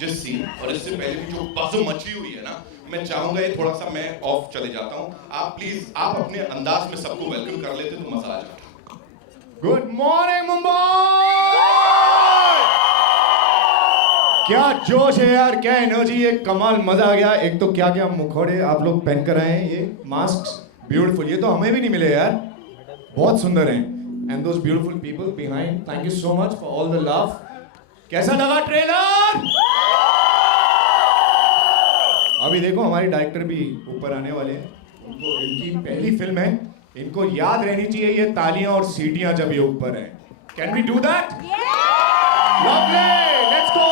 just seen और इससे पहले भी जो बज़ मची हुई है ना, मैं चाहूंगा ये थोड़ा सा मैं ऑफ चले जाता हूँ. आप प्लीज आप अपने अंदाज में सबको वेलकम कर लेते तो मजा आ जाता. Good morning Mumbai. क्या जोश है यार, क्या एनर्जी है, कमाल मजा आ गया. एक तो क्या क्या मुखौड़े आप लोग पहन कर आए हैं, ये मास्क ब्यूटीफुल. ये तो हमें भी नहीं मिले यार, बहुत सुंदर हैं. And those beautiful people behind, thank you so much for all the love. कैसा लगा ट्रेलर? अभी देखो हमारे डायरेक्टर भी ऊपर आने वाले हैं. उनको इनकी पहली फिल्म है, इनको याद रहनी चाहिए ये तालियां और सीटियां जब ये ऊपर हैं. Can we do that? Lovely, let's go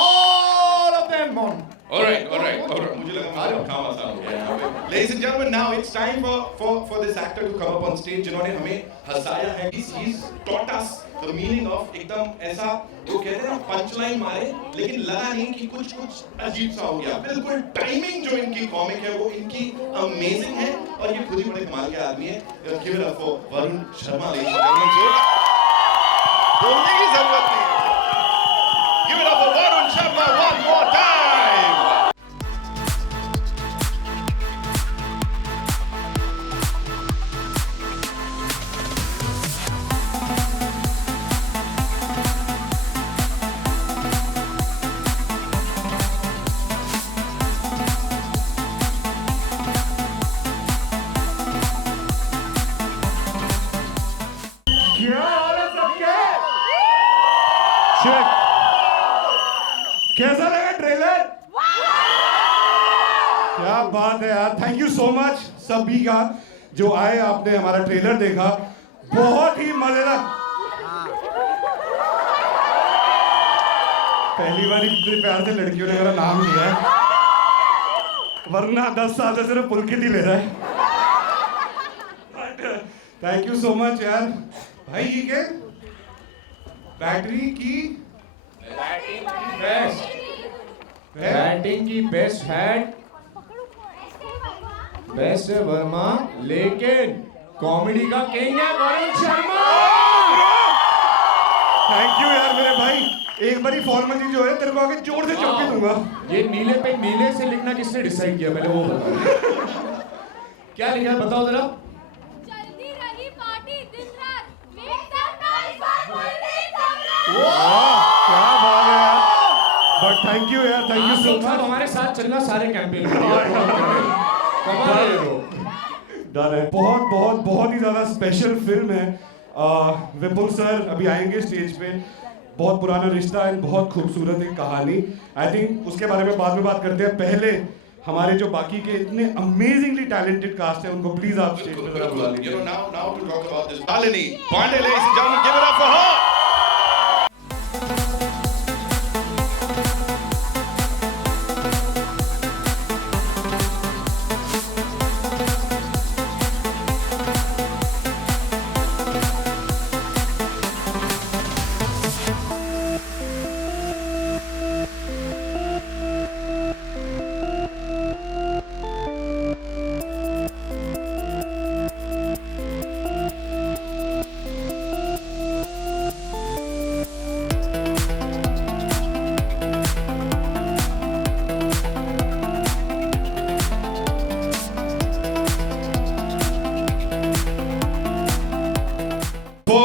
all of them on. All right. मुझे लगा मेरा काम आसान हो गया यहाँ पे. Ladies and gentlemen, now it's time for this actor to come up on stage जिन्होंने हमें हंसाया है. He's taught us the meaning of एकदम ऐसा वो कहते हैं ना पंच लाइन मारे लेकिन लगा नहीं कि कुछ अजीब सा हो गया. बिल्कुल टाइमिंग जो इनकी कॉमिक है वो इनकी अमेजिंग है और ये खुद ही बड़े कमाल के आदमी है. Give it up for Varun Sharma. Ladies and gentlemen, बोलने की जरूरत नहीं है. Give it up for Varun Sharma one more time. कैसा लगा ट्रेलर? क्या बात है यार. थैंक यू सो मच सभी का जो आए, आपने हमारा ट्रेलर देखा. बहुत ही मजेदार. पहली बार इतने प्यार से लड़कियों ने मेरा नाम लिया है, वरना 10 साल से सिर्फ पुलकित ही ले रहा है. थैंक यू सो मच यार. भाई ये क्या बैटिंग की बेस्ट हैड बेस्ट है वर्मा, लेकिन कॉमेडी का किंग है वरुण शर्मा. थैंक यू यार मेरे भाई. एक बारी फॉर्मली जो है तेरे को आगे जोर से चौकी दूंगा. ये नीले पे नीले से लिखना किसने डिसाइड किया पहले वो बताओ. क्या लिखा है बताओ जरा. क्या बात है यार. बट थैंक यू यार, थैंक यू सो मच. हमारे साथ चलना सारे कैंपेन में. डर है. बहुत ही ज्यादा स्पेशल फिल्म है. विपुल सर अभी आएंगे स्टेज पे. बहुत पुराना रिश्ता है, बहुत खूबसूरत एक कहानी. आई थिंक उसके बारे में बाद में बात करते हैं. पहले हमारे जो बाकी के इतने अमेजिंगली टैलेंटेड कास्ट है उनको प्लीज आप स्टेज पे जरा बुला लीजिए. Now to talk about this, Shalini Pandey, ladies and gentlemen, give it up for her.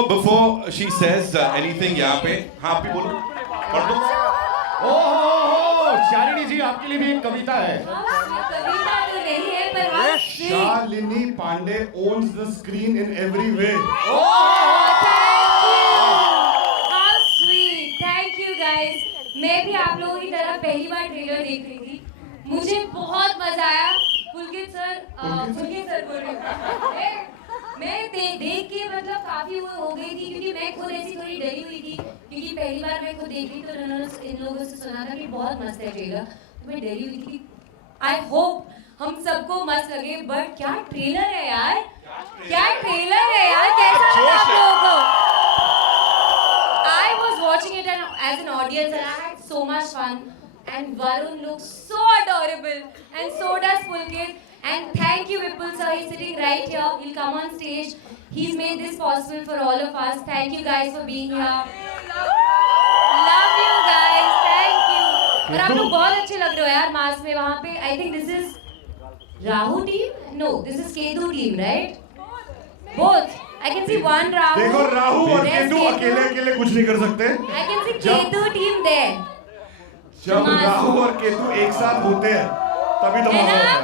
Before she says anything यहाँ पे, हाँ आप भी बोलो, पढ़ दो. ओह शालिनी जी, आपके लिए भी एक कविता है. कविता तो नहीं है पर हाँ Shalini Pandey owns the screen in every way. How sweet, thank you guys. मैं भी आप लोगों की तरह पहली बार ट्रेलर देख रही थी. मुझे बहुत मजा आया. पुलकित सर बोल रही हूँ. मैं देख के मतलब काफी वो हो गई थी क्योंकि मैं खुद ऐसी थोड़ी डरी हुई थी क्योंकि पहली बार मैं खुद देख रही तो उन्होंने इन लोगों से सुना था कि बहुत मस्त है ट्रेलर. तो मैं डरी हुई थी. आई होप हम सबको मस्त लगे. बट क्या ट्रेलर है यार, क्या ट्रेलर है यार. कैसा लगा आप लोगों को? I was watching it as an audience and I had so much fun. And Varun looks so adorable and so does Pulkit. And thank you Vipul sir, he's sitting right here. He'll come on stage. He's made this possible for all of us. Thank you guys for being here. Love you guys. Thank you. और आप लोग बहुत अच्छे लग रहे हो यार mask में वहाँ पे. I think this is Rahu team. No, this is Ketu team, right? Both. I can see one Rahu. देखो राहु और there's केतु अकेले अकेले कुछ नहीं कर सकते. I can see Ketu team there. जब राहु और केतु एक साथ होते हैं तभी तो मजा होता है.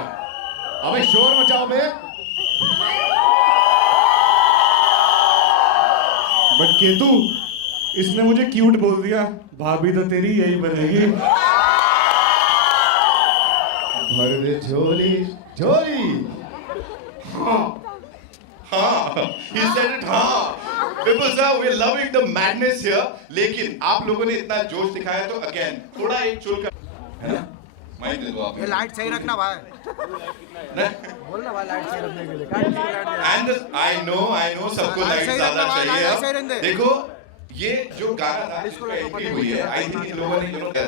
अबे शोर मचाओ बे. बट केतु, इसने मुझे क्यूट बोल दिया. भाभी तो तेरी यही बनेगी. भर दे झोली झोली. he said it. People sir, we're loving the madness here. लेकिन आप लोगों ने इतना जोश दिखाया तो again थोड़ा एक चुल कर, है ना? माइक दे दो आप. ये लाइट सही रखना भाई. बोल ना भाई लाइट सही रखने के लिए. And I know सबको लाइट ज्यादा चाहिए. देखो ये जो गाना था इसको एंट्री हुई है. I think इन लोगों ने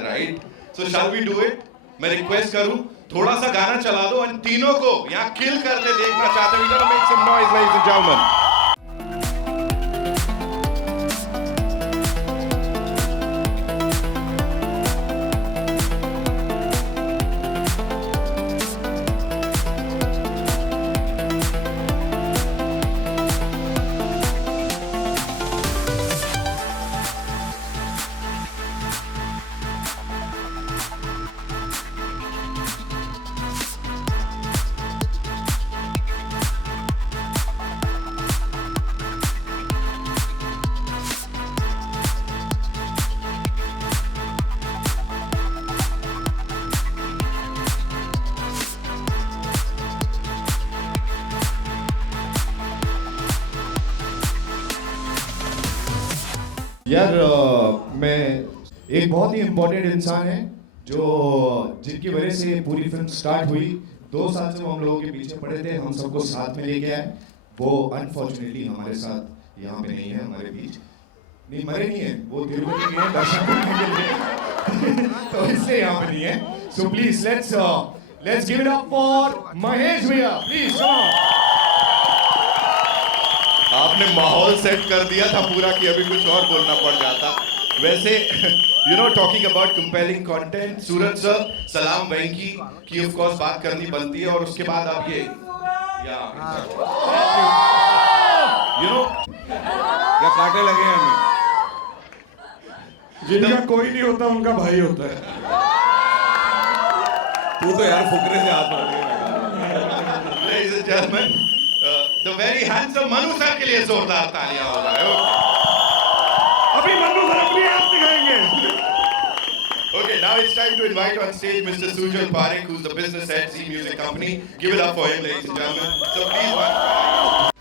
right. So shall we do it? मैं रिक्वेस्ट करूं थोड़ा सा गाना चला दो और तीनों को यहाँ किल करते देखना चाहते हैं. We're gonna make some noise, ladies and gentlemen. यार मैं एक बहुत ही इम्पोर्टेंट इंसान है जो जिनकी वजह से पूरी फिल्म स्टार्ट हुई. 2 साल से वो हम लोगों के पीछे पड़े थे. हम सबको साथ में लेके आए. वो अनफॉर्चुनेटली हमारे साथ यहाँ पे नहीं है, हमारे बीच नहीं. मरे नहीं है वो, तिरुपति गए दर्शन करने के लिए तो इसलिए यहाँ पे नहीं है. So please let's give it up for Mahesh भैया. प्लीज आपने माहौल सेट कर दिया था पूरा कि अभी कुछ और बोलना पड़ जाता. वैसे you know talking about compelling content, Suraj sir सलाम वेंकी की ऑफ कोर्स बात करनी बनती है. और उसके बाद आप ये यू नो क्या कांटे लगे हैं हमें. जिनका कोई नहीं होता उनका भाई होता है. तू तो यार फुकरे से हाथ मार दिया. ladies and gentlemen, the very handsome Manu sir के लिए जोरदार तालियां हो जाए. अभी मनु सर अपनी आप दिखाएंगे. Okay, now it's time to invite on stage Mr. Sujal Parekh, who's the business head, Z Music Company. Give it up for him, ladies and gentlemen. So please welcome.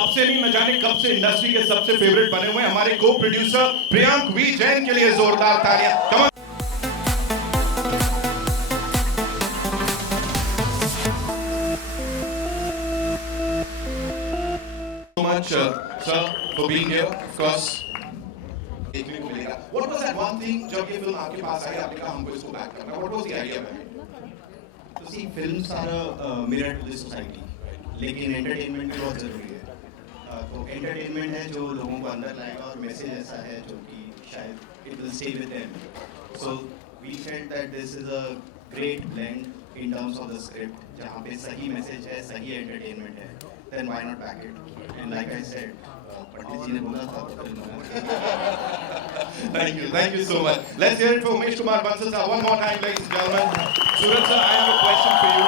अब से नहीं, न जाने कब से इंडस्ट्री के सबसे फेवरेट बने हुए हमारे को प्रोड्यूसर प्रियांक वी जैन के लिए जोरदार तालियां. Come on. So much, sir, for being here. Of course. देखने को मिलेगा. What was that one thing जब ये फिल्म आपके पास आई आपने कहा हमको इसको बैक करना? What was the idea behind it? तो see, films are a mirror to the society. लेकिन एंटरटेनमेंट भी बहुत ज़रूरी है. तो एंटरटेनमेंट है जो लोगों को अंदर लाएगा और मैसेज ऐसा है जो कि शायद it will stay with them. So we felt that this is a great blend in terms of the script जहाँ पे सही मैसेज है, सही एंटरटेनमेंट है. Then why not back it. And like I said, Pandit ji ने बोला था तो film Thank you so much. Let's hear it for Umesh Kumar Bansal sir one more time, ladies and gentlemen. Suraj sir, I have a question for you.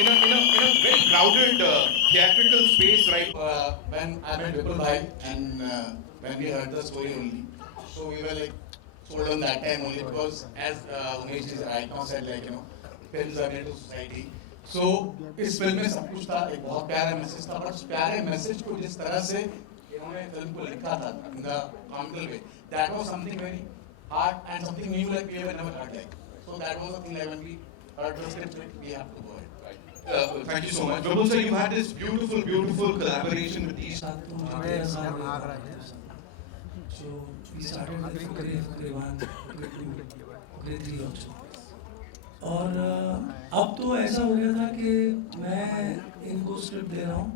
In a very crowded theatrical space, right? When I met Vipul Bhai and when we heard the story only, so we were like sold on that time only because as Umesh is right now said, like films are made to society. So इस film में सब कुछ था, एक बहुत प्यारा message था. But उस प्यारे मैसेज को जिस तरह से इन्होंने फिल्म को लिखा था in the comical way. That was something very hard and something new like we have never heard like. So that was the thing like when we heard the script, we have to go ahead. Right. Thank you so much. Vipul sir, you've had this beautiful, beautiful collaboration with these. So we started with Fukre 1, Fukre 2, Fukre 3 also. और अब तो ऐसा हो गया था कि मैं इनको स्क्रिप्ट दे रहा हूँ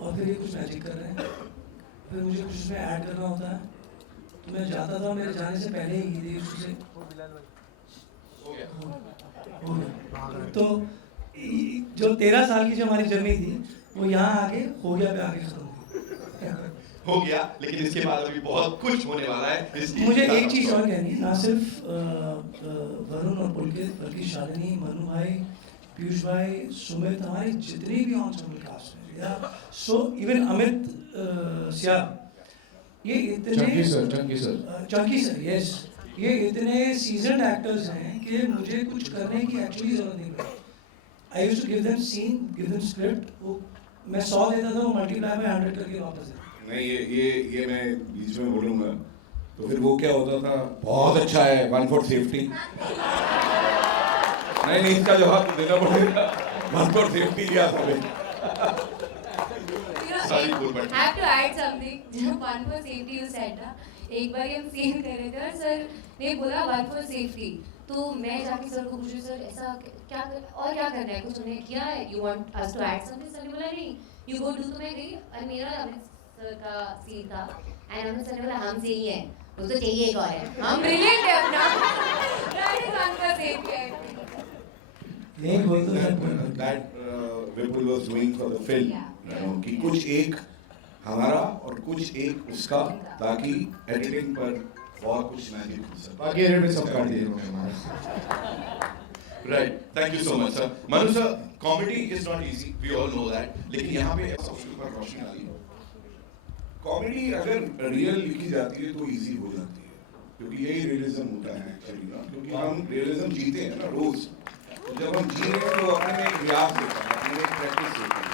और फिर ये कुछ मैजिक कर रहे हैं, फिर मुझे कुछ इसमें ऐड करना होता है, तो मैं जाता था, मेरे जाने से पहले ही ये से हो गया। तो जो 13 साल की जो हमारी जर्नी थी वो यहाँ आके हो गया पे आके खत्म हो गया, लेकिन इसके बाद अभी बहुत कुछ होने वाला है। मुझे एक चीज और कहनी है, ना सिर्फ वरुण और पुलकित बल्कि शालिनी, मनु भाई, पीयूष भाई, सुमित, हमारी जितनी भी ensemble कास्ट है, या सो इवन अमित सिया, ये इतने चंकी सर यस, ये इतने सीजन्ड एक्टर्स हैं कि मुझे कुछ करने की एक्चुअली जरूरत नहीं पड़ी। I used to give them scene, give them script, मैं 100 देता था, वो मल्टीप्लाई बाय 100 करके वापस देता। नहीं, ये मैं बीच में बोलूँगा तो फिर वो क्या होता था, बहुत अच्छा है 1 for safety। नहीं, इसका जवाब देना पड़ेगा, 1 for safety क्या था भाई? Sorry, I have to add something. जब 1 for safety you said ना, एक बार हम सीन कर रहे थे और सर ने बोला 1 for safety, तो मैं जाके सर को पूछी, सर ऐसा क्या और क्या करना है, कुछ उन्हें किया है, you want us to add something? Sir ने बोला नहीं, you go do, तो मैं गई और मेरा सर का सीन था एंड हमने सर ने बोला हम से ही है, वो तो चाहिए एक और है, हम ब्रिलियंट है अपना, राइट इज 1 for safety है। नहीं बोल तो That Vipul was doing for the film, कि कुछ एक हमारा और कुछ एक उसका, ताकि एडिटिंग पर बहुत कुछ मैजिक हो सके। बाकी एडिट में सब काट दिए उन्होंने हमारा। Right. Thank you so much, sir. Manu sir, comedy is not easy. We all know that. लेकिन यहाँ पे सबसे ऊपर रोशनी आ रही है। कॉमेडी अगर रियल लिखी जाती है तो इजी हो जाती है, क्योंकि यही रियलिज्म होता है एक्चुअली ना, क्योंकि हम रियलिज्म जीते हैं ना रोज, तो जब हम जी रहे हैं तो अपने में एक रियाज होता है, अपने में एक प्रैक्टिस होती है।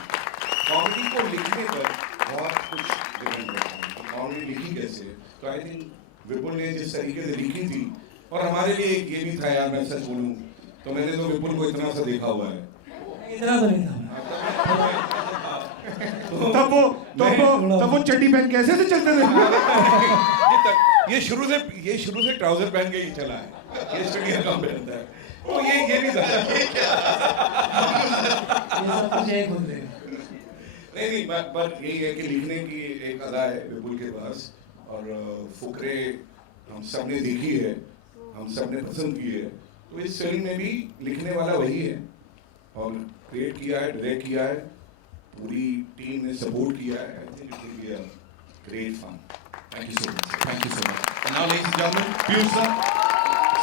कॉमेडी को लिखने पर बहुत कुछ डिपेंड करता है, कॉमेडी लिखी कैसे, तो आई थिंक विपुल ने जिस तरीके से लिखी थी, और हमारे लिए ये भी था यार, मैं सच बोलूँ तो मैंने तो विपुल को इतना सा देखा हुआ है, इतना तो नहीं था। तब वो चड्डी पहन कैसे से चलते थे? ये शुरू से ट्राउजर पहन के ही चला है, ये स्टूडियो कम पहनता है, तो ये भी था। नहीं, पर यही है कि लिखने की एक अदा है विपुल के पास, और फुकरे हम सब ने देखी है, हम सब ने पसंद की है, तो इस फिल्म में भी लिखने वाला वही है, और क्रिएट किया है, डायरेक्ट किया है, पूरी टीम ने सपोर्ट किया है। I think it will be a great fun. Thank you so much. Thank you so much. And now, ladies and gentlemen, Piyush sir.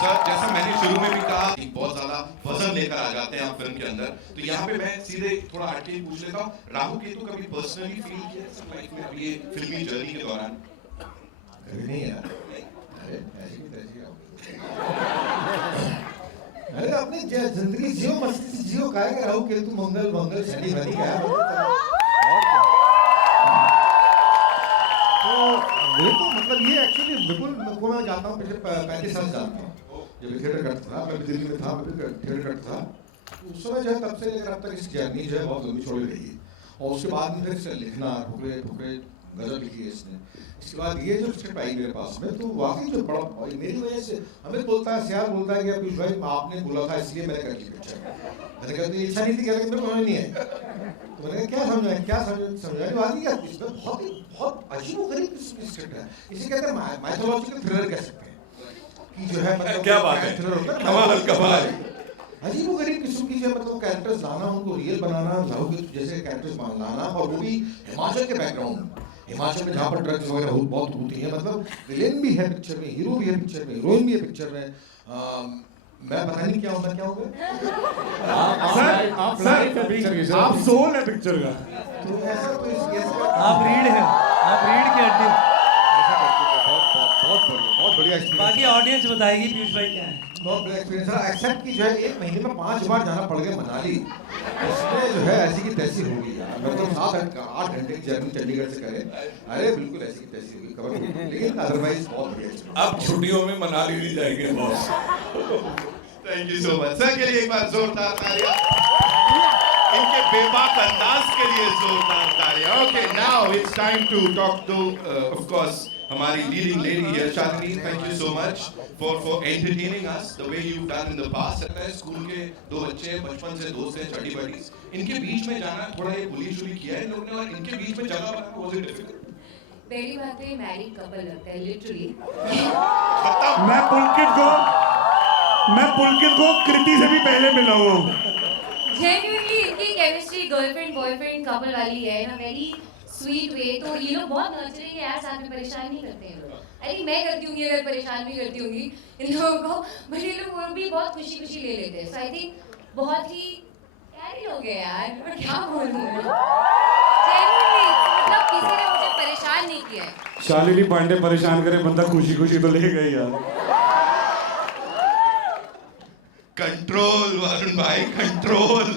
Sir, जैसा मैंने शुरू में भी कहा, एक बहुत ज्यादा वजन लेकर आ जाते हैं आप फिल्म के अंदर, तो यहाँ पे मैं सीधे थोड़ा हटके पूछ लेता हूँ, राहु केतु कभी पर्सनली फील किया सब लाइफ में अभी ये फिल्मी जर्नी के दौरान? कभी नहीं यार, अरे ऐसी की तैसी अरे अपनी जिंदगी जियो, मस्ती से जियो, काहे का राहु केतु मंगल शनि बनी क्या है? तो ये तो मतलब ये एक्चुअली विपुल को मैं जानता हूँ, पिछले 35 साल जानता हूँ, जब थिएटर करता था, मैं भी दिल्ली में था, मैं भी थिएटर करता था, उस समय जो है तब से लेकर अब तक इस जर्नी जो है बहुत लंबी छोड़ी रही है, और उसके बाद में फिर से लिखना, फुकरे गजल लिखी है इसने, इसके बाद ये जो स्क्रिप्ट आई मेरे पास में, तो वाकई जो बड़ा मेरी वजह से अमित बोलता है, सियार बोलता है कि पीयूष भाई आपने बोला था इसलिए मैंने कर ली पिक्चर। मैंने कहा इच्छा नहीं थी, कहते मेरे को समझ नहीं है, तो मैंने क्या समझाने वाली क्या, इसमें बहुत अजीब व गरीब स्क्रिप्ट है, इसे कहते हैं माइथोलॉजिकल थ्रिलर कह सकते हैं, कि जो है मतलब क्या बात है, कमाल अजीब व गरीब किस्म की जो मतलब कैरेक्टर्स लाना, उनको रियल बनाना, राहु केतु जैसे कैरेक्टर्स लाना, और वो भी हिमाचल के बैकग्राउंड, हिमाचल में जहाँ पर ड्रग्स वगैरह बहुत होती है, मतलब विलेन भी है पिक्चर में, हीरो भी है पिक्चर में, हीरोइन भी है पिक्चर में, मैं पता नहीं क्या होगा आप सोल है पिक्चर का, तो ऐसा तो आप रीड है, आप रीड के अड्डे, बहुत बढ़िया। बाकी ऑडियंस बताएगी पीयूष भाई क्या है। बहुत बड़ा एक्सपीरियंस रहा, एक्सेप्ट कि जो है 1 महीने में 5 बार जाना पड़ गया मनाली, इसमें जो है ऐसी की तैसी होगी यार। मतलब 7-8 घंटे की जर्नी चंडीगढ़ से करें, अरे बिल्कुल ऐसी की तैसी होगी, कवर होगी, लेकिन अदरवाइज बहुत बढ़िया। अब छुट्टियों में मनाली नहीं जाएंगे boss. Thank you so much sir के लिए एक बार जोरदार तालियां, इनके बेबाक अंदाज के लिए जोरदार तालियां। Okay, now it's time to talk to of course हमारी leading lady here Shalini. Thank you so much for entertaining us the way you done in the past. लगता है स्कूल के 2 बच्चे बचपन से दोस्त हैं, चड्डी बडीज, इनके बीच में जाना थोड़ा ये पुलिस शुली किया है इन लोगों ने, और इनके बीच में जगह बनाना वाज इट डिफिकल्ट? पहली बात तो ये मैरिड कपल लगता है लिटरली। मैं पुलकित को कृति से भी पहले मिला हूँ। जेन्युइनली इनकी केमिस्ट्री गर्लफ्रेंड बॉयफ्रेंड कपल वाली है ना, वेरी स्वीट वे। तो ये लोग बहुत नर्चरिंग है यार, साथ में परेशान नहीं करते हैं लोग। आई थिंक मैं करती हूँ अगर परेशान भी करती होंगी इन लोगों को, बट ये लोग वो भी बहुत खुशी खुशी ले लेते हैं। सो आई थिंक बहुत ही प्यारे लोग हैं यार, मैं क्या बोलूँ। जेन्युइनली मतलब किसी ने मुझे परेशान नहीं किया है। शालिनी पांडे परेशान करे बंदा खुशी खुशी तो ले गई यार। कंट्रोल वरुण भाई, कंट्रोल।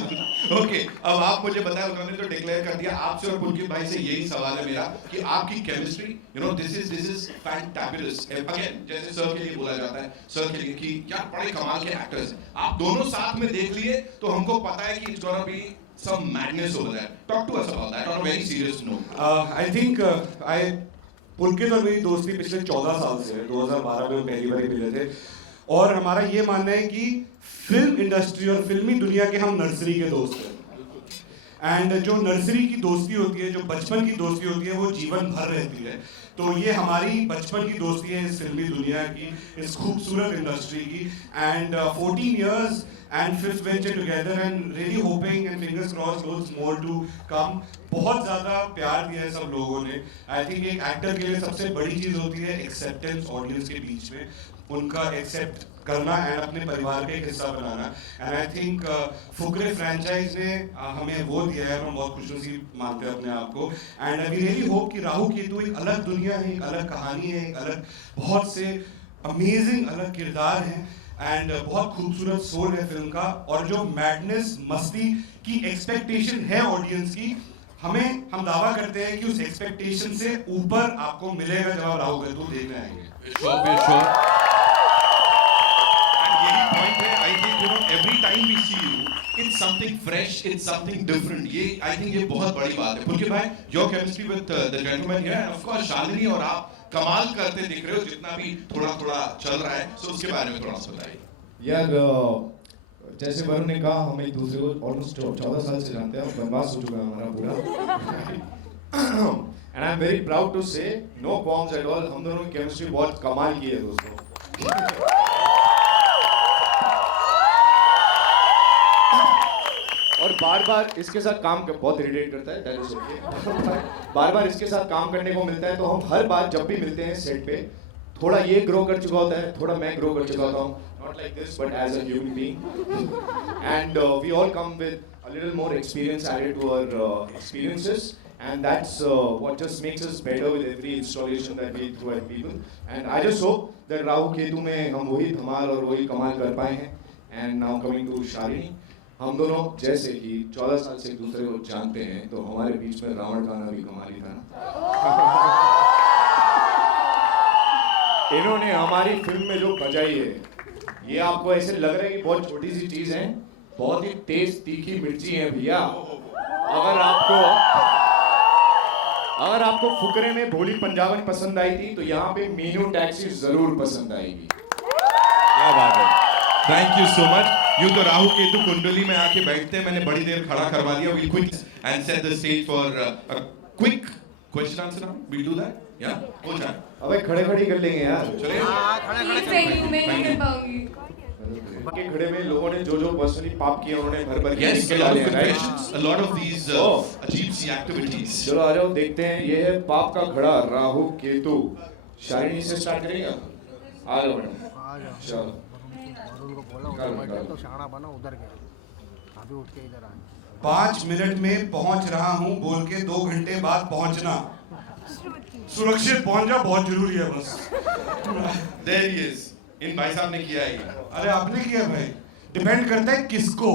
ओके, अब आप मुझे बताएं, उन्होंने तो डिक्लेयर कर दिया, आपसे और पुलकित भाई से यही सवाल है मेरा कि आपकी chemistry, you know, this is fantabulous. Again जैसे सर के लिए बोला जाता है, सर के लिए कि यार बड़े कमाल के एक्टर्स हैं, आप दोनों साथ में देख लिए तो हमको पता है कि it's gonna be some madness over there. Talk to us about that on a very serious note. I think पुलकित और मेरी दोस्ती पिछले 14 साल से है। 2012 में हम पहली बार मिले थे, और हमारा ये मानना है कि फिल्म इंडस्ट्री और फिल्मी दुनिया के हम नर्सरी के दोस्त हैं। एंड जो नर्सरी की दोस्ती होती है, जो बचपन की दोस्ती होती है, वो जीवन भर रहती है। तो ये हमारी बचपन की दोस्ती है इस फिल्मी दुनिया की, इस खूबसूरत इंडस्ट्री की। And 14 years and fifth venture together and really hoping and fingers crossed loads more to come. बहुत ज़्यादा प्यार दिया है सब लोगों ने। आई थिंक एक एक्टर के लिए सबसे बड़ी चीज़ होती है एक्सेप्टेंस ऑडियंस के बीच में, उनका एक्सेप्ट करना एंड अपने परिवार का एक हिस्सा बनाना। And I think Fukrey franchise ने हमें वो दिया है, हम बहुत खुशनसीब मानते हैं अपने आप को। एंड वी रियली होप कि राहु केतु एक अलग दुनिया है, एक अलग कहानी है, एक अलग बहुत से अमेजिंग अलग किरदार हैं, एंड बहुत खूबसूरत सोल है फिल्म का। और जो मैडनेस मस्ती की एक्सपेक्टेशन है ऑडियंस की, हम दावा करते हैं कि उस एक्सपेक्टेशन से ऊपर आपको मिलेगा जब आप राहु केतु देखने आएंगे। यही पॉइंट है, I think you know every time we see you it's something fresh, it's something different. ये आई थिंक ये बहुत बड़ी बात है। पुलकित भाई, your chemistry with the gentleman here end of course Shalini और आप कमाल करते दिख रहे हो, जितना भी थोड़ा थोड़ा चल रहा है, सो उसके बारे में थोड़ा सा बताइए। यार जैसे वरुण ने कहा, हम एक दूसरे को ऑलमोस्ट 14 साल से जानते हैं, बनवास हो चुका है हमारा पूरा। And I am very proud to say no qualms at all, हम दोनों की केमिस्ट्री बहुत कमाल की है दोस्तों। और बार-बार इसके साथ काम बहुत इरिटेट करता है, दैट इज ओके। बार-बार इसके साथ काम करने को मिलता है, तो हम हर बार जब भी मिलते हैं सेट पे, थोड़ा ये ग्रो कर चुका होता है, थोड़ा मैं ग्रो कर चुका होता हूँ, not like this but as a human being, and we all come with a little more experience added to our experiences, and that's what just makes us better with every installation that we throw at people. And I just hope that Rahu Ketu में हम वही धमाल और वही कमाल कर पाए हैं। And now coming to Shalini, हम दोनों जैसे कि 14 साल से एक दूसरे को जानते हैं, तो हमारे बीच में रावण का आना भी कमाल ही था ना। इन्होंने हमारी फिल्म में जो बजाई है, ये आपको ऐसे लग रहा है कि बहुत छोटी सी चीज है, बहुत ही तेज तीखी मिर्ची है भैया। अगर आपको फुकरे में भोली पंजाबन पसंद आई थी, तो यहाँ पे मीनू टैक्सी जरूर पसंद आएगी। क्या बात है, थैंक यू सो मच। यूं तो राहु केतु कुंडली में आके बैठते हैं, मैंने बड़ी देर खड़ा करवा दिया। We quick and set the stage for a quick question answer round. We do that, या हो जाए। अबे खड़े कर लेंगे यार, चलिए। मैं नहीं कर पाऊंगी। के खड़े में लोगों ने जो पर्सनली पाप किया, उन्होंने भर के Yes, निकल लिया, a lot of these अजीब सी एक्टिविटीज। चलो आ जाओ, देखते हैं। ये है पाप का घड़ा, राहु केतु। शालिनी से स्टार्ट करेंगे, आ जाओ मैडम, चलो। तो शाना बना उधर गया, अभी उठ के इधर आए। 5 मिनट में पहुंच रहा हूं बोल के 2 घंटे बाद पहुंचना, सुरक्षित पहुंच जा, बहुत जरूरी है बस। There he is इन भाई साहब ने किया है ये। अरे आपने किया भाई, डिपेंड करता है किसको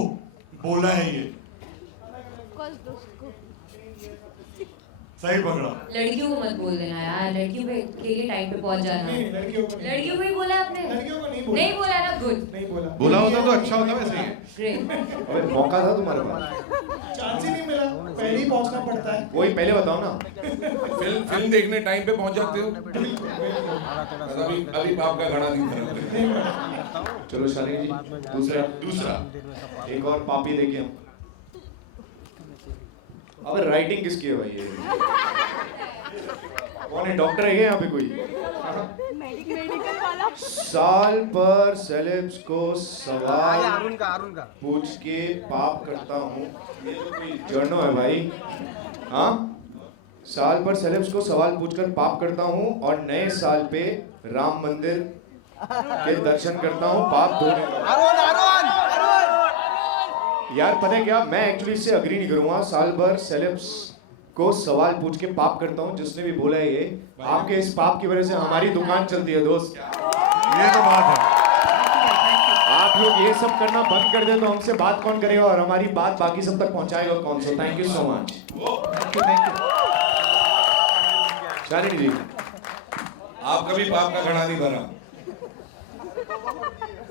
बोला है ये। सही पकड़ा। लड़कियों को मत बोल देना यार, लड़कियों के लिए टाइम पे पहुंच जाना। लड़कियों को ही बोला आपने? लड़कियों को नहीं नहीं बोला ना, गुड। नहीं बोला। बोला होता तो अच्छा होता वैसे ही। ग्रेट। अबे मौका था तुम्हारे पास, चांस ही नहीं मिला, पहले ही पहुंचना पड़ता है। वही पहले बताओ ना। फिल्म देखने टाइम पे पहुंच जाते हो। अभी बाप का घड़ा नहीं भरा। चलो शालिनी जी, दूसरा एक और पापी देखिए हम। अबे राइटिंग किसकी है भाई ये? कौन है, डॉक्टर है यहाँ पे कोई? मेडिकल वाला। साल पर सेलेब्स को सवाल अरुण का पूछ के पाप करता हूँ, ये तो कोई जर्नो है भाई। हाँ, साल पर सेलेब्स को सवाल पूछकर पाप करता हूँ और नए साल पे राम मंदिर के दर्शन करता हूँ पाप धोने का। यार पता है क्या, मैं एक्चुअली इससे अग्री नहीं करूंगा। साल भर सेलेब्स को सवाल पूछ के पाप करता हूँ, जिसने भी बोला है ये, आपके इस पाप की वजह से हमारी दुकान चलती है दोस्त। ये तो बात है। आप लोग ये सब करना बंद कर दे तो हमसे बात कौन करेगा और हमारी बात बाकी सब तक पहुंचाएगा कौन? So thank you so much. Shalini ji, आप कभी बाप का घड़ा नहीं भरा।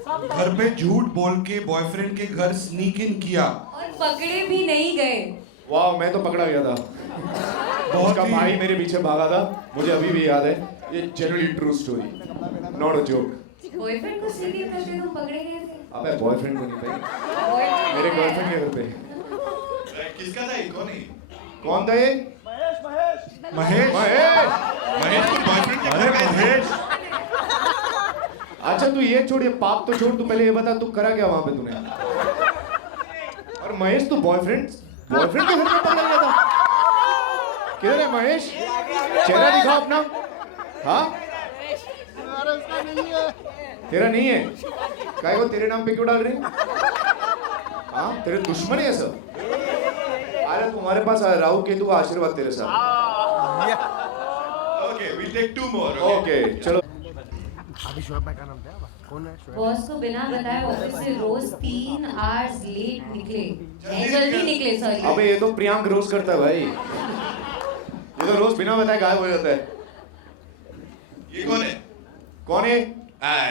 घर पे झूठ बोल के बॉयफ्रेंड के घर स्नीक इन किया और पकड़े भी नहीं गए। वाह, मैं तो पकड़ा गया था। उसका भाई मेरे पीछे भागा था, मुझे अभी भी याद है। ये generally true story, not a joke. Boyfriend को स्नीक इन करते तुम पकड़े गए थे? अबे बॉयफ्रेंड को नहीं भाई, मेरे गर्लफ्रेंड के घर पे। किसका था ये? कौन था ये? महेश। महेश को बॉयफ्रेंड के अरे महेश, अच्छा तू ये छोड़, ये पाप तो छोड़, तू पहले ये बता तू करा क्या वहां पे तूने? और महेश तू बॉयफ्रेंड के घर में पकड़ा गया था? किधर है महेश? चेहरा दिखाओ अपना। हाँ, तेरा नहीं है? काय को तेरे नाम पे क्यों डाल रहे हैं? हाँ, तेरे दुश्मन है सब। अरे तुम्हारे पास राहु केतु का आशीर्वाद तेरे साथ। Okay, we'll take two more. Okay चलो। अभी शोएब भाई का नाम क्या? कौन है शोएब? बॉस को बिना बताए ऑफिस से रोज 3 आवर्स लेट निकले। जल्दी निकले, सॉरी। अबे ये तो प्रियांक रोज करता है भाई, ये तो रोज बिना बताए गायब हो जाता है। ये कौन है? कौन है?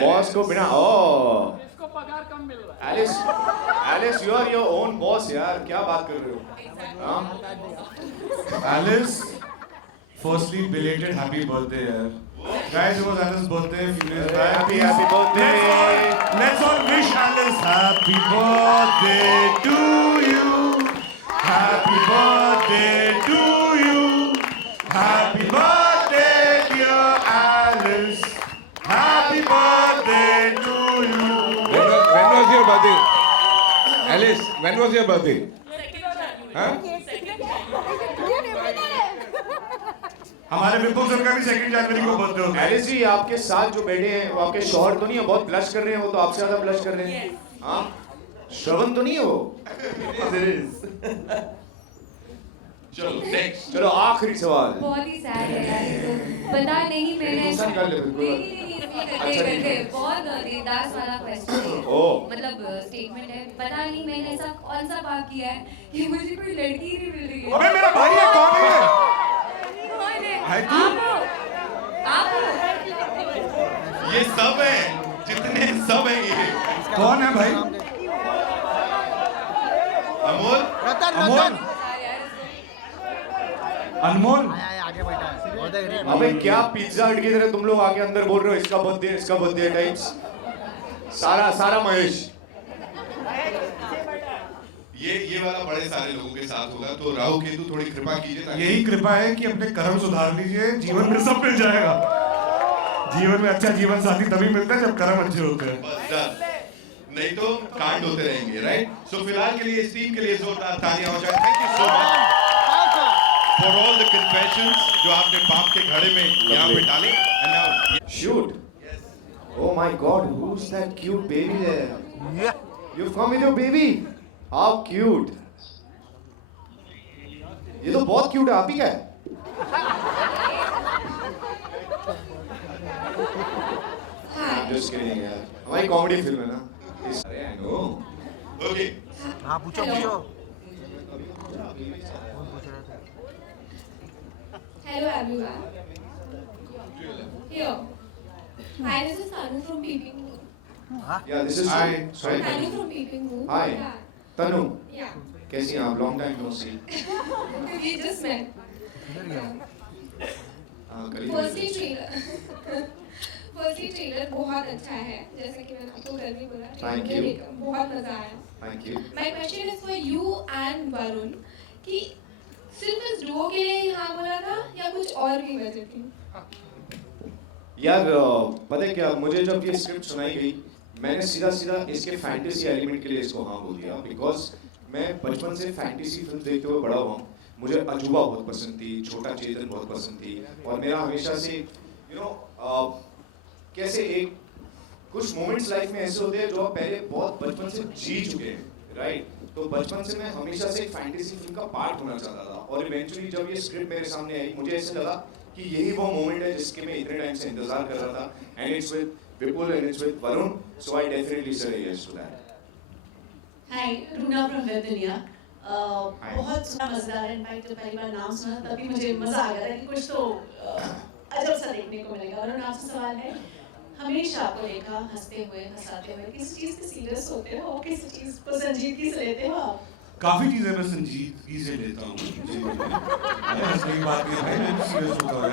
बॉस को बिना। ओ, इसको पगार कम मिल रहा है। Alice you are your own boss यार, क्या बात कर रहे हो? हाँ? Alice, firstly belated happy birthday यार। Guys, it was Alice's birthday a few days back. Happy birthday. Let's all wish Alice happy birthday to you. Happy birthday to you. Happy birthday dear Alice. Happy birthday to you. When was your birthday? Alice, when was your birthday? Huh? हमारे विपुल sir का भी 2 जनवरी को birthday हो गया। Alice जी, आपके साथ जो बैठे हैं वो आपके शौहर तो नहीं है? बहुत ब्लश कर रहे हैं वो, तो आपसे ज्यादा ब्लश कर रहे हैं। हाँ, श्रवण तो नहीं है वो? चलो नेक्स्ट। चलो आखिरी सवाल। बहुत ही सैड है यार ये तो। पता नहीं मैंने दूसरा निकाल ले फिर। नहीं करते बहुत देदास वाला क्वेश्चन है। मतलब स्टेटमेंट है। पता नहीं मैंने ऐसा कौन सा पाप किया है कि मुझे कोई लड़की नहीं मिल रही है। अबे मेरा भाई है, कौन है? कौन है? है तू? आप ये सब है, जितने सब है ये। कौन है भाई? अमोल। अमोल। अनमोल। आगे बैठा है। अबे क्या पिज्जा हट की तरह तुम लोग आके अंदर बोल रहे हो इसका बर्थडे टाइप्स। सारा महेश। ये वाला बड़े सारे लोगों के साथ होगा, तो राहु केतु थोड़ी कृपा कीजिए। यही कृपा है कि अपने कर्म सुधार लीजिए, जीवन में सब मिल जाएगा। जीवन में अच्छा जीवन साथी तभी मिलता है जब कर्म अच्छे होते हैं। बस done। नहीं तो कांड होते रहेंगे, राइट? सो फिलहाल के लिए इस टीम के लिए जोरदार तालियां हो जाए। Thank you so much for all the confessions जो आपने पाप के घड़े में यहाँ पे डाले। And now shoot. Oh my God, who's that cute baby there? You've come with your baby? How cute. ये तो बहुत क्यूट है, आप ही क्या है? हाय just kidding यार, हमारी कॉमेडी फिल्म है ना। अरे I know। Okay. हाँ पूछो Hello. पूछो कौन पूछ रहे थे Hello everyone. Here. Hi, this is Tanu from Peeping Moon. Yeah, this is Hi. sorry। Tanu from Peeping Moon. Hi। Yeah. Tanu, Yeah. कैसी हैं आप? Long time no see. We just met. किधर गया Firstly trailer बहुत अच्छा है, जैसा कि मैंने आपको कल भी बोला। Thank you। बहुत मजा आया। Thank you. My question is for you and Varun कि सिर्फ इस डुओ के लिए हाँ बोला था या कुछ और भी वजह थी? यार पता है क्या, मुझे जब ये स्क्रिप्ट सुनाई गई, मैंने सीधा सीधा इसके फैंटेसी एलिमेंट के लिए इसको हाँ बोल दिया, बिकॉज मैं बचपन से फैंटेसी फिल्म देखते हुए बड़ा हुआ हूँ। मुझे अजूबा बहुत पसंद थी, छोटा चेतन बहुत पसंद थी, और मेरा हमेशा से कैसे एक कुछ मोमेंट्स लाइफ में ऐसे होते हैं जो आप पहले बहुत बचपन से जी चुके हैं, राइट? तो बचपन से मैं हमेशा से एक फैंटेसी फिल्म का पार्ट होना चाहता था, और इवेंचुअली जब ये स्क्रिप्ट मेरे सामने आई, मुझे ऐसे लगा कि यही वो मोमेंट है जिसके मैं इतने टाइम से इंतजार कर रहा था, and it's with Vipul and it's with Varun, so I definitely said yes to that. Hi, Runa from web Dunia. बहुत सुना मजेदार है, इनफैक्ट जब पहली बार नाम सुना तभी मुझे मजा आ गया था कि कुछ तो अजब सा देखने को मिलेगा। और आपसे सवाल है, हमेशा आपको देखा हंसते हुए हंसाते हुए, किस चीज पे सीरियस होते हो, किस चीज को संजीदगी से लेते हो आप? काफी चीजें मैं संजीदगी से लेता हूँ जीवन में। हंसने की बात नहीं है, मैं भी सीरियस होता हूँ,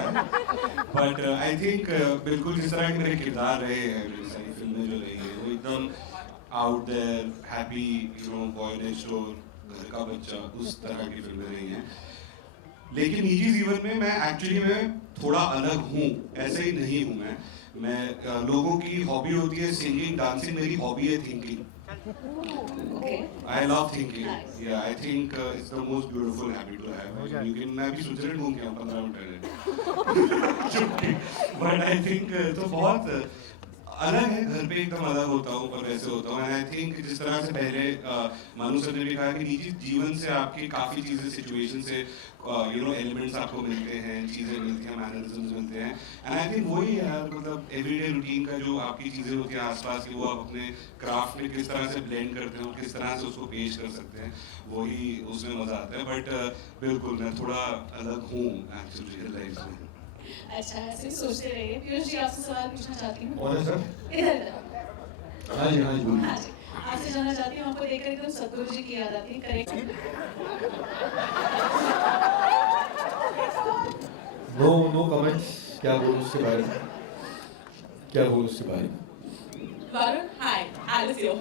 बट आई थिंक बिल्कुल जिस तरह के मेरे किरदार रहे हैं, मेरी सारी फिल्में जो रही है वो एकदम out there, happy, boy next door, घर का बच्चा, उस तरह की फिल्में रही हैं। लेकिन निजी जीवन में मैं एक्चुअली थोड़ा अलग हूँ, ऐसे ही नहीं हूँ मैं लोगों की हॉबी होती है सिंगिंग, डांसिंग, मेरी हॉबी है thinking. I love thinking. Yeah, I think it's the most beautiful habit to have. You can, मैं भी स्विट्जरलैंड घूम के आऊँ 15 मिनट पहले। But I think तो बहुत अलग है, घर पे एकदम अलग होता हूँ पर वैसे होता हूँ। And I think जिस तरह से पहले मानू सर ने भी कहा कि निजी जीवन से आपकी काफ़ी चीज़ें, सिचुएशन से एलिमेंट्स आपको मिलते हैं, चीज़ें मिलती हैं, मैनरिज्म्स मिलते हैं। एंड आई थिंक वही है यार, मतलब एवरीडे रूटीन का जो आपकी चीज़ें होती हैं आसपास की, वो आप अपने क्राफ्ट में किस तरह से ब्लेंड करते हो, किस तरह से उसको पेश कर सकते हैं, वही उसमें मज़ा आता है। बट बिल्कुल मैं थोड़ा अलग हूँ एक्चुअली रियल लाइफ में। अच्छा, ऐसे ही सोचते रहिए। पीयूष जी, आपसे सवाल पूछना चाहती हूँ। कौन है सर? इधर। हाँ जी बोलिए। हाँ जी, आपसे जानना चाहती हूँ, आपको देखकर एकदम सतगुरु जी की याद आती है, करेक्ट? No comments. क्या बोलूं उसके बारे में? Varun, hi, Alice here.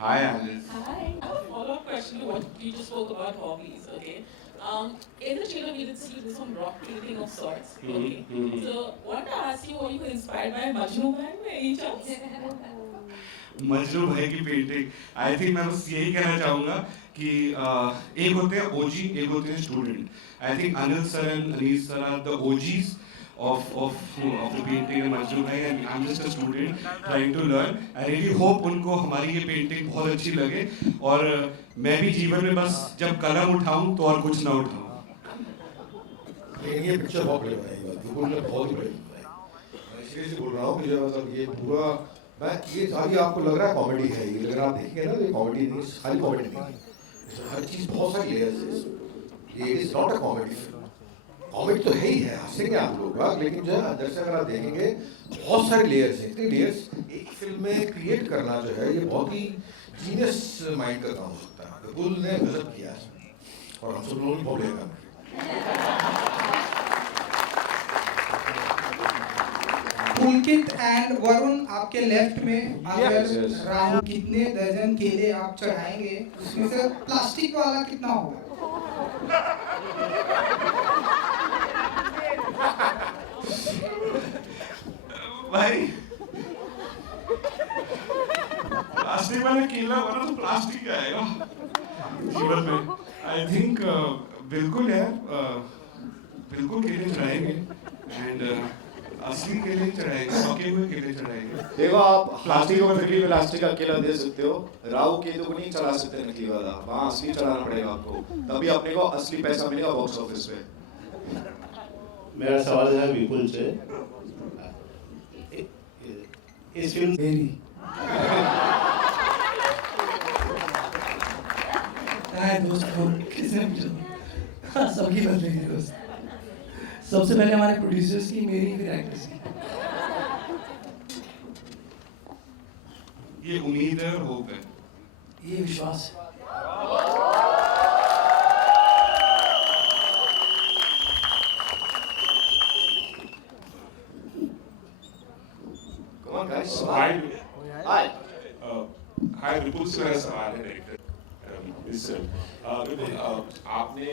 Hi Alice. Hi. I have a follow-up question to what you just spoke about hobbies, okay? In the trailer we did see some rock painting of sorts, okay? So, I want to ask you, were you inspired by Majnu Bhai by any chance? Majnu भाई की painting, I think मैं बस यही कहना चाहूँगा कि एक होते हैं ओजी, एक होते हैं student. I think Anil sir and Anees sir are the OGs of the painting and Majnu bhai, and I'm just a student trying to learn. I really hope उनको हमारी ये पेंटिंग बहुत अच्छी लगे, और मैं भी जीवन में बस जब कलम उठाऊं तो और कुछ ना उठाऊं। ये पिक्चर बहुत बड़ी बनाई, बिल्कुल बहुत ही बड़ी बनाई। मैं सीरियसली बोल रहा हूँ कि मतलब ये पूरा, मैं ये सारी आपको लग रहा है कॉमेडी है, ये अगर आप देखेंगे ना, ये कॉमेडी नहीं, खाली कॉमेडी नहीं, हर चीज़ बहुत सारी लेयर्स है। ये is not a comedy film. Comedy तो है ही है, हंसेंगे आप लोग, लेकिन जो है अंदर से अगर आप देखेंगे बहुत सारे लेयर्स हैं। इतने लेयर्स एक फिल्म में क्रिएट करना जो है, ये बहुत ही जीनियस माइंड का काम हो सकता है। विपुल ने गजब किया है, और हम सब लोगों ने बहुत काम किया। पुलकित एंड वरुण आपके लेफ्ट में, अगर राहुल कितने दर्जन केले आप चढ़ाएंगे, उसमें से प्लास्टिक वाला कितना होगा? भाई प्लास्टिक वाला केला बना तो प्लास्टिक का आएगा जीवन में। आई थिंक बिल्कुल यार, बिल्कुल केले चढ़ाएंगे, एंड असली केले चढ़ाएंगे, पके हुए केले चढ़ाएंगे। देखो, आप प्लास्टिक को नकली प्लास्टिक का केला दे सकते हो, राहु केतु को नहीं चला सकते नकली वाला, वहाँ असली चलाना पड़ेगा आपको, तभी अपने को असली पैसा मिलेगा बॉक्स ऑफिस पे। मेरा सवाल है विपुल से, इस फिल्म मेरी दोस्त किसने पूछा? हाँ, सबकी बदलेगी दोस्त। सबसे पहले हमारे प्रोड्यूसर्स की, मेरी, फिर एक्टर्स की। ये उम्मीद है और होप है, ये विश्वास है। Come on guys, Hi. Hi. Hi, विपुल से मेरा सवाल है डायरेक्टर विपुल, आपने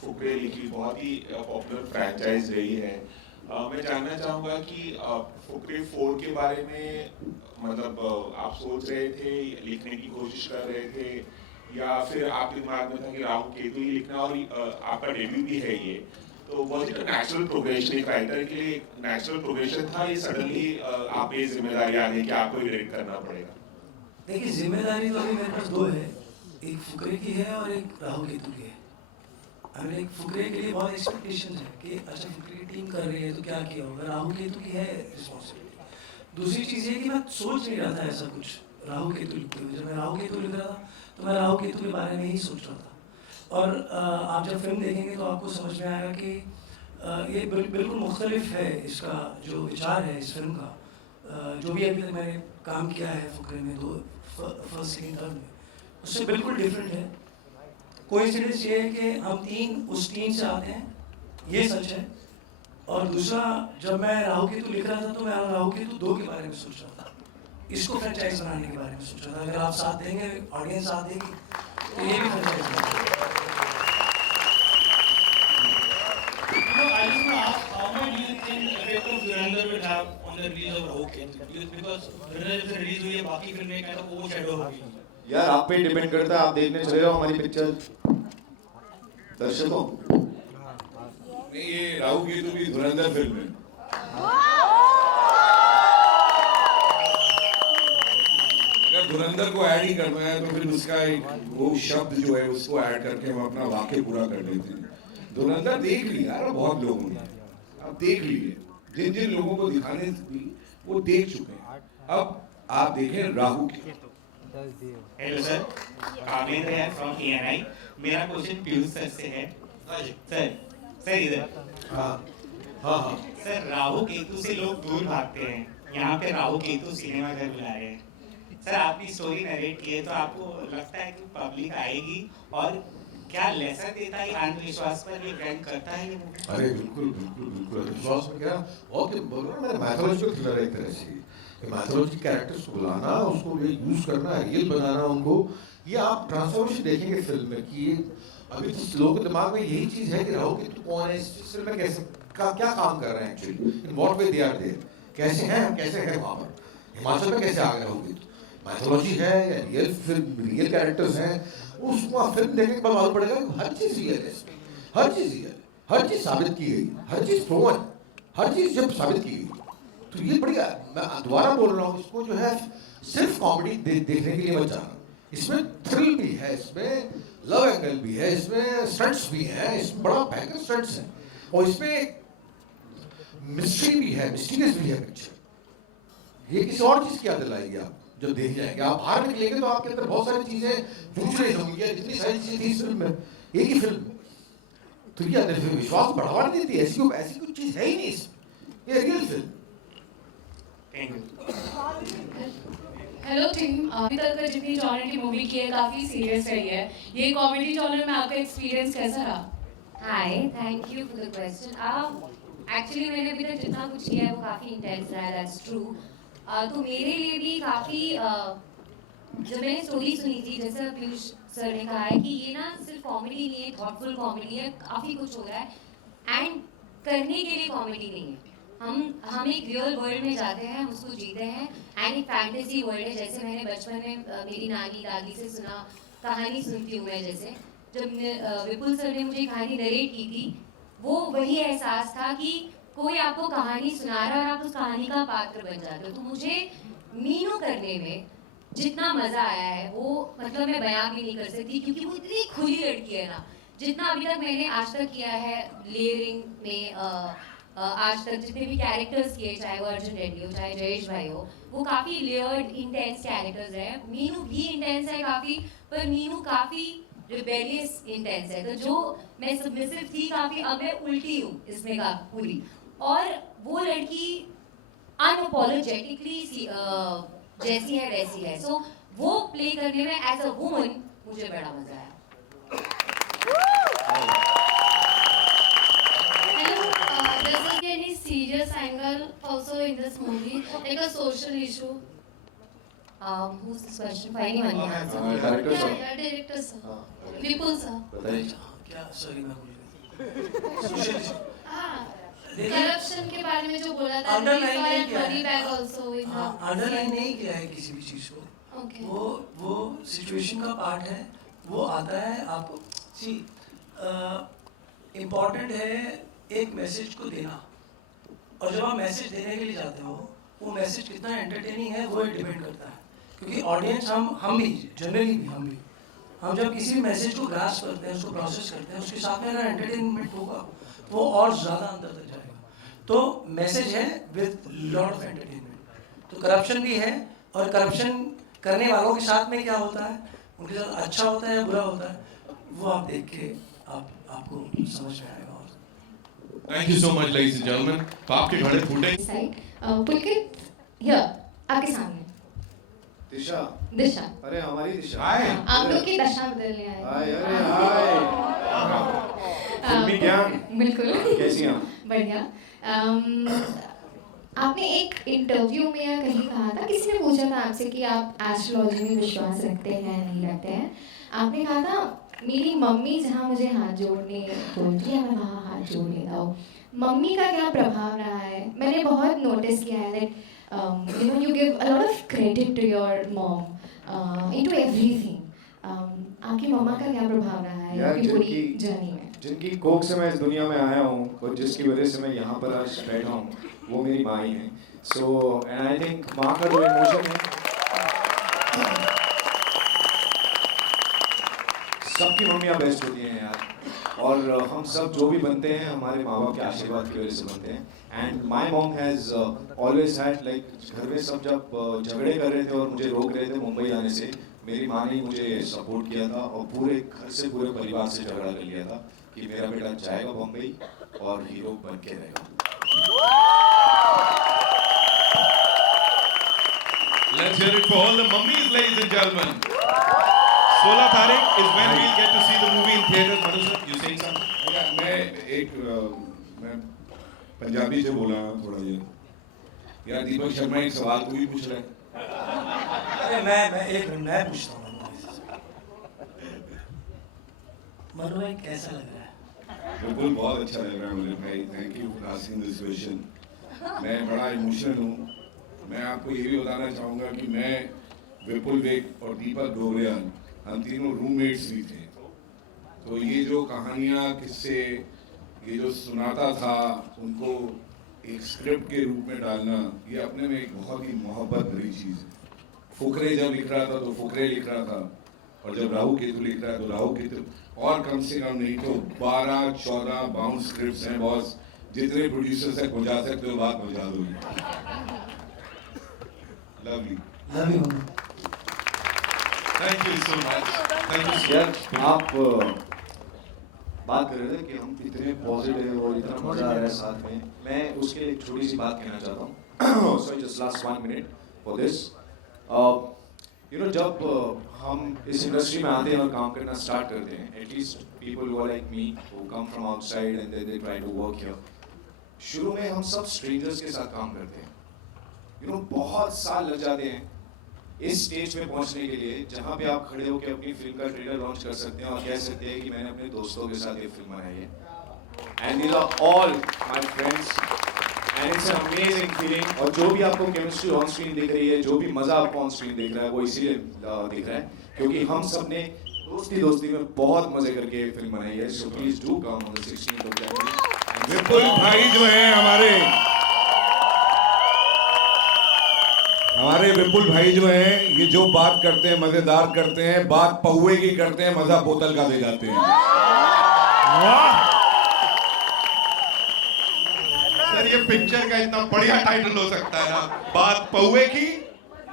फुकरे लिखी, बहुत ही पॉपुलर फ्रैंचाइज रही है। मैं जानना चाहूँगा कि फुकरे 4 के बारे में मतलब आप सोच रहे थे, लिखने की कोशिश कर रहे थे, या फिर आपके दिमाग में था कि राहु केतु ही लिखना, और आपका डेब्यू भी है ये, तो was it a natural progression? एक राइटर के लिए नेचुरल प्रोग्रेशन था, ये सडनली आप ये जिम्मेदारी आ गई कि आपको ही डायरेक्ट करना पड़ेगा? देखिए, जिम्मेदारी तो अभी मेरे पास 2 है, एक फुकरे की है और एक राहु केतु की है। हमें एक फुकरे के लिए बहुत एक्सपेक्टेशन है कि अच्छा फुकरे की टीम कर रही है तो क्या किया होगा, राहु केतु की है रिस्पॉन्सिबिलिटी। दूसरी चीज़ ये कि मैं सोच नहीं रहा था ऐसा कुछ राहु केतु लिखते हुए। जब मैं राहु केतु लिख रहा था तो मैं राहु केतु के बारे में ही सोच रहा था। और आप जब फिल्म देखेंगे तो आपको समझ में आएगा कि ये बिल्कुल मुख्तलिफ है इसका जो विचार है इस फिल्म का। जो भी अभी तक मैंने काम किया है फुकरे में, 2 फर्स्ट सेकंड थर्ड में, उससे बिल्कुल डिफरेंट है। कोइंसिडेंस ये है कि हम 3 उस टीम से आते हैं, ये सच है। और दूसरा, जब मैं राहु केतु लिख रहा था तो मैं राहु केतु 2 के बारे में सोच रहा था, इसको फ्रेंचाइज बनाने के बारे में सोच रहा था। अगर आप साथ देंगे, ऑडियंस साथ देगी, तो ये भी फ्रेंचाइज बनेगा। I just want to ask, how much do you think the effect of Dhurandhar will have on the release of Rahu Ketu? Because Dhurandhar जब से रिलीज हुई है, बाकी फिल्में kind of overshadow हो गई हैं। यार आप पे डिपेंड करता है, आप देखने चले जाओ हमारी पिक्चर दर्शकों। नहीं, ये राहु केतु भी धुरंधर फिल्म है। अगर धुरंधर को ऐड ही करना है तो फिर उसका एक वो शब्द जो है उसको ऐड करके हम अपना वाक्य पूरा कर लेते हैं। धुरंधर देख लिया यार बहुत लोगों ने, अब देख लिए, जिन जिन लोगों को दिखाने थी वो देख चुके हैं। अब आप देखें राहु केतु। हेलो सर, काबिल है फ्रॉम ANI। मेरा क्वेश्चन पीयूष सर से है। सर इधर। हाँ सर, राहु केतु से लोग दूर भागते हैं, यहाँ पे राहु केतु सिनेमा घर बुला रहे हैं। सर आपने स्टोरी नरेट की है तो आपको लगता है कि पब्लिक आएगी, और क्या लेसन देता है अंधविश्वास पर, ये ग्रहण करता है ये मूवी? अरे बिल्कुल बिल्कुल बिल्कुल, विश्वास में क्या बहुत बोल रहा हूँ, मैंने मैथोलॉजिकल थ्रिलर एक तरह से, मैथोलॉजी कैरेक्टर्स को बुलाना, उसको यूज करना, रियल बनाना उनको, ये आप ट्रांसफॉर्मेशन देखेंगे फिल्म में कि अभी तो लोगों के दिमाग में यही चीज है कि राहु केतु कौन है, इस फिल्म में कैसे क्या काम कर रहे हैं actually, in what way they are there, कैसे हैं हम, कैसे हैं वहाँ पर, हिमाचल में कैसे आ गए राहु केतु, मैथोलॉजी है या रियल फिल्म, रियल कैरेक्टर्स हैं, उसको फिल्म देखने के बाद मालूम पड़ेगा हर चीज रियल है इसमें, हर चीज रियल, हर चीज साबित की गई, हर चीज प्रूवन, हर चीज जब साबित की गई, तो ये बढ़िया। मैं दोबारा बोल रहा हूँ, इसको जो है सिर्फ कॉमेडी देखने के लिए मत जाना, इसमें थ्रिल भी है, इसमें लव एंगल भी है, इसमें स्टंट्स भी हैं, इसमें बड़ा भयंकर स्टंट्स हैं, और इसमें मिस्ट्री भी है, मिस्टीरियस भी है पिक्चर। ये किसी और चीज की याद दिलाएगी आप जब देख जाएंगे, आप बाहर निकलेंगे तो आपके अंदर बहुत सारी चीजें जूझ रही होंगी, जितनी सारी चीजें थी इस फिल्म में, एक ही फिल्म में, तो ये अंदर विश्वास बढ़ावा नहीं देती, ऐसी कुछ चीज है ही नहीं इसमें, ये रियल फिल्म। हेलो टीम, अभी तक का जितनी जॉनर की मूवी की है काफ़ी सीरियस रही है, ये कॉमेडी जॉनर में आपका एक्सपीरियंस कैसा रहा? Hi, thank you for the question. Actually मैंने अभी तक जितना कुछ किया है वो काफ़ी इंटेंस रहा है, दैट्स ट्रू। तो मेरे लिए भी काफ़ी जब मैंने स्टोरी सुनी थी, जैसे पीयूष सर ने कहा है कि ये ना सिर्फ कॉमेडी नहीं है, थॉटफुल कॉमेडी है, काफ़ी कुछ हो रहा है एंड करने के लिए कॉमेडी नहीं है। हम एक रियल वर्ल्ड में जाते हैं, हम उसको जीते हैं एंड एक फैंटेसी वर्ल्ड है। जैसे मैंने बचपन में मेरी नानी दादी से सुना, कहानी सुनती हूँ मैं, जैसे जब विपुल सर ने मुझे कहानी नरेट की थी, वो वही एहसास था कि कोई आपको कहानी सुना रहा है और आप उस कहानी का पात्र बन जाते हो। तो मुझे मीनू करने में जितना मज़ा आया है वो मतलब मैं बयां भी नहीं कर सकती, क्योंकि वो इतनी खुली लड़की है ना। जितना अभी तक मैंने आज तक किया है लेयरिंग में, आज तक जितने भी कैरेक्टर्स किए, चाहे वो अर्जुन रेड्डी हो, चाहे जयेश भाई हो, वो काफ़ी लेयर्ड इंटेंस कैरेक्टर्स हैं. मीनू भी इंटेंस है काफ़ी, पर मीनू काफ़ी रिबेलियस इंटेंस है. तो जो मैं सबमिसिव थी काफ़ी, अब मैं उल्टी हूँ इसमें का पूरी. और वो लड़की अनअपोलोजेटिकली जैसी है वैसी है. सो वो प्ले करने में एज अ वुमन मुझे बड़ा मजा आया. Does there be any serious angle also in this movie, like a social issue? Who's this question for anyone? Director sir. Yeah, director sir. Vipul sir. बताइए. क्या सॉरी मैं भूल गया. करप्शन के बारे में जो बोला था, अंडरलाइन नहीं किया money bag also in the underline नहीं किया है किसी भी चीज को. Okay. वो सिचुएशन का पार्ट है, वो आता है आपको. सी इम्पॉर्टेंट है एक मैसेज को देना, और जब आप मैसेज देने के लिए जाते हो, वो मैसेज कितना एंटरटेनिंग है वो डिपेंड करता है. क्योंकि ऑडियंस हम भी जनरली भी हम जब किसी भी मैसेज को ग्रास्प करते हैं, उसको प्रोसेस करते हैं, उसके साथ में अगर एंटरटेनमेंट होगा वो और ज़्यादा अंदर तक जाएगा. तो मैसेज है विद लॉट ऑफ एंटरटेनमेंट. तो करप्शन भी है, और करप्शन करने वालों के साथ में क्या होता है, उनके साथ अच्छा होता है या बुरा होता है, वो आप देख के आपको समझ में आएगा. Thank you so much, ladies and gentlemen. तो आपके घड़े फूटे. पुलकित, here, आपके सामने. दिशा. दिशा. अरे हमारी दिशा. हाय. आप लोग की दशा बदलने आए. हाय. अरे हाय. फिल्मी ज्ञान. बिल्कुल. कैसी हैं? बढ़िया. आपने एक इंटरव्यू में या कहीं कहा था, किसी ने पूछा था आपसे कि आप एस्ट्रोलॉजी में विश्वास रखते हैं नहीं रखते हैं. आपने कहा था मेरी मम्मी जहाँ मुझे हाथ जोड़ने बोलती है मैं वहाँ हाथ जोड़ लेता हूँ. मम्मी का क्या प्रभाव रहा है? मैंने बहुत नोटिस किया है that you give a lot of credit to your mom into everything. आपकी मम्मा का क्या प्रभाव रहा है आपकी पूरी जर्नी में? जिनकी कोख से मैं इस दुनिया में आया हूँ और जिसकी वजह से मैं यहाँ पर आज बैठा हूँ, वो मेरी माँ ही है. सो एंड आई थिंक माँ का जो इमोशन है, सबकी मम्मियाँ बेस्ट होती हैं यार. और हम सब जो भी बनते हैं हमारे माँ बाप के आशीर्वाद की वजह से बनते हैं. And my mom has always had like, घर में सब जब झगड़े कर रहे थे और मुझे रोक रहे थे मुंबई आने से, मेरी माँ ने मुझे सपोर्ट किया था और पूरे घर से पूरे परिवार से झगड़ा कर लिया था कि मेरा बेटा जाएगा बम्बई और हीरो बन के रहेगा. Let's hear it for all the mummies, ladies and gentlemen. 16 तारीख is when we'll get to see the movie in theaters. Madhu sir, you saying something? मैं पंजाबी से बोला थोड़ा ये. यार दीपक शर्मा एक सवाल को भी पूछ रहे हैं. अरे मैं पूछता हूँ मनु भाई, कैसा लग रहा है? बिल्कुल बहुत अच्छा लग रहा है मुझे भाई. Thank you for asking this question. मैं बड़ा इमोशनल हूँ. मैं आपको ये भी बताना चाहूँगा कि मैं, विपुल वेग और दीपक डोबरियाल, हम तीनों रूममेट्स भी थे. तो ये जो कहानियाँ, किस्से, ये जो सुनाता था, उनको एक स्क्रिप्ट के रूप में डालना, ये अपने में एक बहुत ही मोहब्बत भरी चीज़ है. फुकरे जब लिख रहा था तो फुकरे लिख रहा था, और जब राहु केतु लिख रहा है तो राहु केतु. और कम से कम नहीं तो 12-14 बाउंड स्क्रिप्ट्स हैं बॉस. जितने प्रोड्यूसर तक पहुँचा सकते हो बात पहुँचा दो. Lovely. Thank you so much. Thank you so यार much. आप बात कर रहे थे कि हम इतने पॉजिटिव और इतना मजा आ रहा है साथ में. मैं उसके लिए एक छोटी सी बात कहना चाहता हूँ. Sorry, just last 1 minute for this. You know, जब हम इस इंडस्ट्री में आते हैं और काम करना स्टार्ट करते हैं, at least people who are like me who come from outside and they try to work here, शुरू में हम सब स्ट्रेंजर्स के साथ काम करते हैं. यू नो, बहुत साल लग जाते हैं इस स्टेज पे पहुंचने के लिए जहां पे आप खड़े होकर अपनी फिल्म का ट्रेलर लॉन्च कर सकते हैं और कह सकते हैं कि मैंने अपने दोस्तों के साथ ये फिल्म बनाई है. And these are all my friends and it's an amazing feeling. और जो भी आपको केमिस्ट्री ऑन स्क्रीन दिख रही है, जो भी मजा आपको ऑन स्क्रीन दिख रहा है, वो इसीलिए दिख रहा है क्योंकि हम सब ने दोस्ती में बहुत मजे करके ये फिल्म बनाई है. So please do come on the 16th of January. विपुल भाई जो है हमारे विपुल भाई जो हैं, ये जो बात करते हैं मजेदार करते हैं, बात पौवे की करते हैं, मजा बोतल का दे जाते हैं. वाह. अगर ये पिक्चर का इतना बढ़िया टाइटल हो सकता है ना, बात पौए की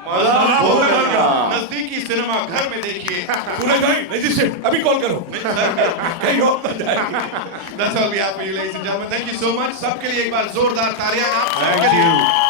मजा भोगन का। नजदीकी सिनेमा घर में देखिए। सूरज भाई रजिस्ट्रेशन अभी कॉल करो। कहीं और ना जाए। That's all we have for you, ladies and gentlemen. Thank you so much. सबके लिए एक बार जोरदार तालियां। Thank you.